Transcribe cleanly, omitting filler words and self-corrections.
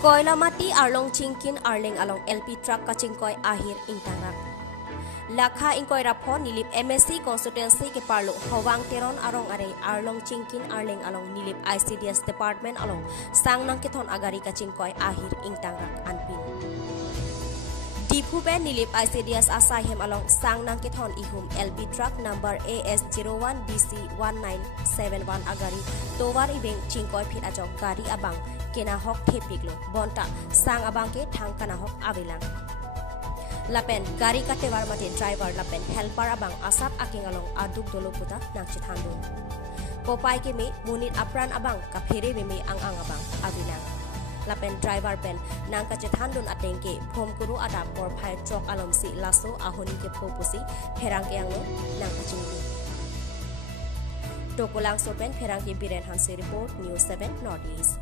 Koilamati Arlong Chingkin arleng along LP truck kachingkoi ahir ingtangrak. Lakha ingkoi rapho nilip MSC constituency ke parlo hawang teron arong are Arlong Chingkin arleng along nilip ICDS department along sang nang kithon agari kachingkoi ahir ingtangrak anpin. Dipupe nilip ICDS asahem along sang nang kithon ihum LP truck number AS01 BC 1971 agari towar ibeng chingkoi phit ajong gari abang kena hok thepiglo bonta sang abang ke thang kana hok avilang lapen gari katewar mate driver lapen helper abang asap aking along aduk dolo puta nang chithandun popai ke me munit apran abang ka phere me ang abang avilang lapen driver pen nang ka chithandun atengke phom kuru ada por phai truck alom si laso ahoni ke phopusi pherang ke ang nang kachingki tokolang sorben pherang ke biren hanse report news 7 northeast